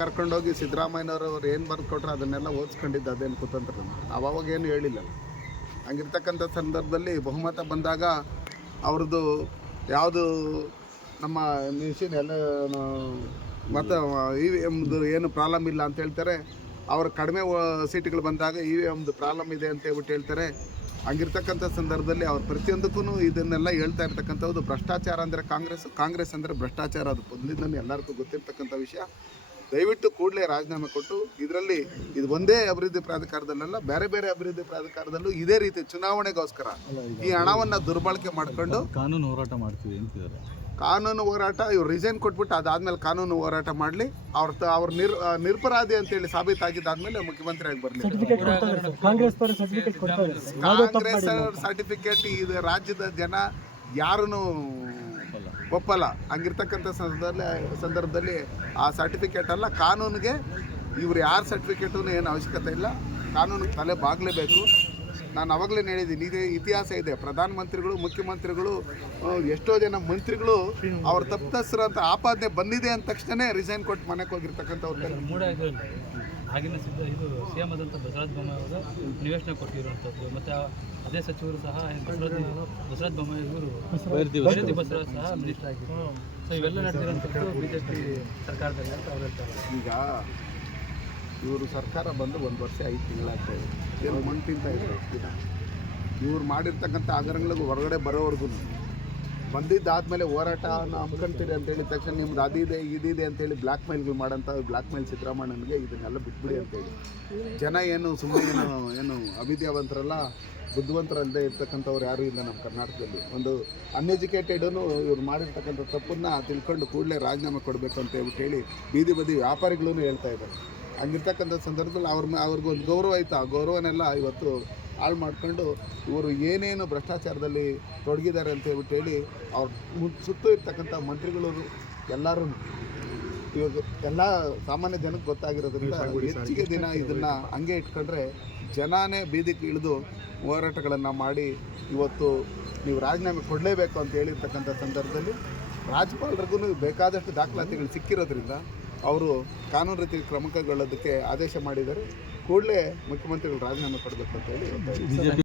ಕರ್ಕೊಂಡೋಗಿ ಸಿದ್ದರಾಮಯ್ಯನವರು ಏನು ಬರ್ದು ಕೊಟ್ಟರೆ ಅದನ್ನೆಲ್ಲ ಓದಿಸ್ಕೊಂಡಿದ್ದು ಅದೇನು ಕುತಂತ್ರ ಅವಾಗ ಏನು ಹೇಳಿಲ್ಲ. ಹಂಗಿರ್ತಕ್ಕಂಥ ಸಂದರ್ಭದಲ್ಲಿ ಬಹುಮತ ಬಂದಾಗ ಅವ್ರದ್ದು ಯಾವುದು ನಮ್ಮ ಮಿಷಿನ್ ಎಲ್ಲ ಮತ್ತು EVMದು ಏನು ಪ್ರಾಬ್ಲಮ್ ಇಲ್ಲ ಅಂತ ಹೇಳ್ತಾರೆ. ಅವ್ರ ಕಡಿಮೆ ಸೀಟ್ಗಳು ಬಂದಾಗ EVMದು ಪ್ರಾಬ್ಲಮ್ ಇದೆ ಅಂತ ಹೇಳ್ಬಿಟ್ಟು ಹೇಳ್ತಾರೆ. ಹಂಗಿರ್ತಕ್ಕಂಥ ಸಂದರ್ಭದಲ್ಲಿ ಅವ್ರು ಪ್ರತಿಯೊಂದಕ್ಕೂ ಇದನ್ನೆಲ್ಲ ಹೇಳ್ತಾ ಇರ್ತಕ್ಕಂಥದ್ದು ಭ್ರಷ್ಟಾಚಾರ ಅಂದರೆ ಕಾಂಗ್ರೆಸ್ ಅಂದರೆ ಭ್ರಷ್ಟಾಚಾರ. ಅದು ಮೊದಲಿಂದಲೂ ಎಲ್ಲರಿಗೂ ಗೊತ್ತಿರ್ತಕ್ಕಂಥ ವಿಷಯ. ದಯವಿಟ್ಟು ಕೂಡಲೇ ರಾಜೀನಾಮೆ ಕೊಟ್ಟು ಇದರಲ್ಲಿ ಇದು ಒಂದೇ ಅಭಿವೃದ್ಧಿ ಪ್ರಾಧಿಕಾರದಲ್ಲ, ಬೇರೆ ಬೇರೆ ಅಭಿವೃದ್ಧಿ ಪ್ರಾಧಿಕಾರದಲ್ಲೂ ಇದೇ ರೀತಿ ಚುನಾವಣೆಗೋಸ್ಕರ ಈ ಹಣವನ್ನು ದುರ್ಬಳಕೆ ಮಾಡಿಕೊಂಡು ಕಾನೂನು ಹೋರಾಟ ಮಾಡ್ತೀವಿ ಅಂತಿದ್ದಾರೆ. ಕಾನೂನು ಹೋರಾಟ ಇವ್ರು ರಿಸೈನ್ ಕೊಟ್ಬಿಟ್ಟು ಅದಾದಮೇಲೆ ಕಾನೂನು ಹೋರಾಟ ಮಾಡಲಿ. ಅವ್ರ ನಿರಪರಾಧಿ ಅಂತೇಳಿ ಸಾಬೀತಾಗಿದ್ದಾದ್ಮೇಲೆ ಮುಖ್ಯಮಂತ್ರಿ ಆಗಿ ಬರಲಿ. ಕಾಂಗ್ರೆಸ್ ಸರ್ಟಿಫಿಕೇಟ್ ಇದು ರಾಜ್ಯದ ಜನ ಯಾರೂ ಒಪ್ಪಲ್ಲ. ಹಂಗಿರ್ತಕ್ಕಂಥ ಸಂದರ್ಭದಲ್ಲಿ ಆ ಸರ್ಟಿಫಿಕೇಟ್ ಅಲ್ಲ, ಕಾನೂನಿಗೆ ಇವ್ರು ಯಾರ ಸರ್ಟಿಫಿಕೇಟೂ ಏನು ಅವಶ್ಯಕತೆ ಇಲ್ಲ. ಕಾನೂನಿಗೆ ತಲೆ ಬಾಗಲೇಬೇಕು. ನಾನು ಅವಾಗಲೇ ಹೇಳಿದ್ದೀನಿ, ಇದೇ ಇತಿಹಾಸ ಇದೆ. ಪ್ರಧಾನಮಂತ್ರಿಗಳು, ಮುಖ್ಯಮಂತ್ರಿಗಳು, ಎಷ್ಟೋ ಜನ ಮಂತ್ರಿಗಳು ಅವ್ರ ತಪ್ಪಿತಸ್ಥರು ಅಂತ ಆಪಾದನೆ ಬಂದಿದೆ ಅಂದ ತಕ್ಷಣ ರಿಸೈನ್ ಕೊಟ್ಟು ಮನೆಗೆ ಹೋಗಿರ್ತಕ್ಕಂಥವ್ರು. ಆಗಿನ ಇದು CM ಆದಂಥ ಬಸವರಾಜ ಬೊಮ್ಮಾಯಿ ಅವರು ನಿವೇಶನ ಕೊಟ್ಟಿರುವಂಥದ್ದು, ಮತ್ತು ಅದೇ ಸಚಿವರು ಸಹ ಬಸವರಾಜ ಬೊಮ್ಮಾಯಿ ಇವರು ಬಸವರಾಜ್ ಸಹ ಮಿನಿಸ್ಟರ್ ಆಗಿದ್ರು. ಸೊ ಇವೆಲ್ಲ ನಡೆದಿರೋಂಥದ್ದು BJP ಸರ್ಕಾರದಲ್ಲಿ ಅಂತ ಅವ್ರು ಹೇಳ್ತಾರೆ. ಈಗ ಇವರು ಸರ್ಕಾರ ಬಂದು 1 ವರ್ಷ 5 ತಿಂಗಳಾಗ್ತಾಯಿದೆ. ಏನು ಮಣ್ಣು ತಿಂತ ಇದ್ರು ಇವ್ರು ಮಾಡಿರ್ತಕ್ಕಂಥ ಹಗರಣಗಳಿಗೂ ಹೊರಗಡೆ ಬರೋವರೆಗೂ ಬಂದಿದ್ದಾದಮೇಲೆ ಹೋರಾಟನ ಹಮ್ಮಿಕೊಂತೀರಿ ಅಂತ ಹೇಳಿದ ತಕ್ಷಣ ನಿಮ್ದು ಅದಿದೆ ಇದಿದೆ ಅಂತೇಳಿ ಬ್ಲ್ಯಾಕ್ ಮೇಲ್ಗಳು ಮಾಡೋಂಥ ಬ್ಲ್ಯಾಕ್ ಮೇಲ್ ಸಿದ್ದರಾಮಯ್ಯನಿಗೆ ಇದನ್ನೆಲ್ಲ ಬಿಟ್ಬಿಡಿ ಅಂತೇಳಿ ಜನ ಏನು ಸುಮ್ಮನೆ ಏನು ಅವಿದ್ಯಾವಂತರಲ್ಲ, ಬುದ್ಧಿವಂತರಲ್ಲದೆ ಇರ್ತಕ್ಕಂಥವ್ರು ಯಾರೂ ಇಲ್ಲ ನಮ್ಮ ಕರ್ನಾಟಕದಲ್ಲಿ. ಒಂದು ಅನ್ಎಜುಕೇಟೆಡೂ ಇವ್ರು ಮಾಡಿರ್ತಕ್ಕಂಥ ತಪ್ಪನ್ನು ತಿಳ್ಕೊಂಡು ಕೂಡಲೇ ರಾಜೀನಾಮೆ ಕೊಡಬೇಕು ಅಂತ ಹೇಳ್ಬಿಟ್ಟು ಹೇಳಿ ಬೀದಿ ಬದಿ ವ್ಯಾಪಾರಿಗಳೂ ಹೇಳ್ತಾ ಇದ್ದಾರೆ. ಹಂಗಿರ್ತಕ್ಕಂಥ ಸಂದರ್ಭದಲ್ಲಿ ಅವ್ರಿಗೊಂದು ಗೌರವ ಐತೆ. ಆ ಗೌರವನೆಲ್ಲ ಇವತ್ತು ಹಾಳು ಮಾಡ್ಕೊಂಡು ಇವರು ಏನೇನು ಭ್ರಷ್ಟಾಚಾರದಲ್ಲಿ ತೊಡಗಿದ್ದಾರೆ ಅಂತ ಹೇಳ್ಬಿಟ್ಟು ಹೇಳಿ ಅವ್ರ ಸುತ್ತೂ ಇರ್ತಕ್ಕಂಥ ಮಂತ್ರಿಗಳು ಎಲ್ಲರೂ ಇವಾಗ ಎಲ್ಲ ಸಾಮಾನ್ಯ ಜನಕ್ಕೆ ಗೊತ್ತಾಗಿರೋದ್ರಿಂದ ಹೆಚ್ಚಿಗೆ ದಿನ ಇದನ್ನು ಹಂಗೆ ಇಟ್ಕೊಂಡ್ರೆ ಜನನೇ ಬೀದಿಗೆ ಇಳಿದು ಹೋರಾಟಗಳನ್ನು ಮಾಡಿ ಇವತ್ತು ನೀವು ರಾಜೀನಾಮೆ ಕೊಡಲೇಬೇಕು ಅಂತ ಹೇಳಿರ್ತಕ್ಕಂಥ ಸಂದರ್ಭದಲ್ಲಿ ರಾಜ್ಯಪಾಲರಿಗೂ ಬೇಕಾದಷ್ಟು ದಾಖಲಾತಿಗಳು ಸಿಕ್ಕಿರೋದ್ರಿಂದ ಅವರು ಕಾನೂನು ರೀತಿ ಕ್ರಮ ಕೈಗೊಳ್ಳೋದಕ್ಕೆ ಆದೇಶ ಮಾಡಿದ್ದಾರೆ. ಕೂಡಲೇ ಮುಖ್ಯಮಂತ್ರಿಗಳು ರಾಜೀನಾಮೆ ಕೊಡಬೇಕು ಅಂತ ಹೇಳಿ